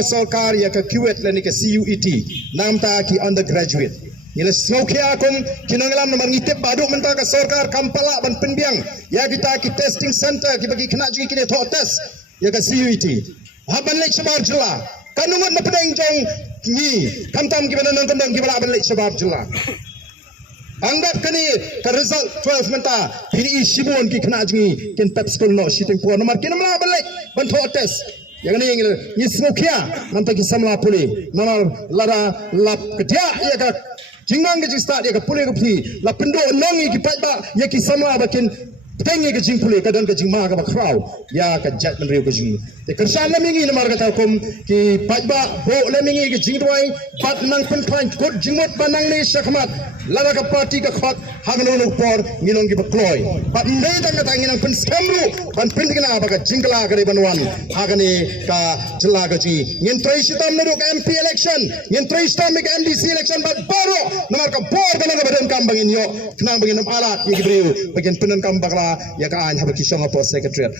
ke Solkar ya ke CUET lani ke CUET nam ta ki undergraduate ila Sngewkhia kum kinangalam namar ngitip baduk menta ke Solkar Kampala ban penbiang ya kita ki testing center ki bagi kena juga kini thok test ya ke CUET haban lek sabar jela kanungan na pedang jong ni kamtam ki banan kandang ki bala ban lek sabar jela anggap kini ke result 12 menta pini sibun ki kena jengi kin pep school no shooting po nomor kina mala balik bantu test yang ni Sngewkhia nampak ki samla pule nomor lara lap kedia ya ka jingang ke start ya ka pule ke phi la pendo longi ki pa ya ki samla bakin tengi ke jing pule kadan ke jing ma ka crowd ya ka jat menriu ke jing te kersan lemingi nomor kata kum ki pa bo lemingi ke jing doi bat nang pen klan kot jingmot banang le syakmat lara ka parti ka khot hangno no por nginong ki bakloy bat nei tang ka nginang pen skamru ban pen dikna ba ka jingla ka re banwan hagani ka jela ka ji ngin trei sitam ne ka MP election ngin trei sitam ka MDC election bat baro nomor ka bor ka na badan kam bangin yo knang bangin alat ki briu bagian penan kam bakla ya ka an habaki songa post secretary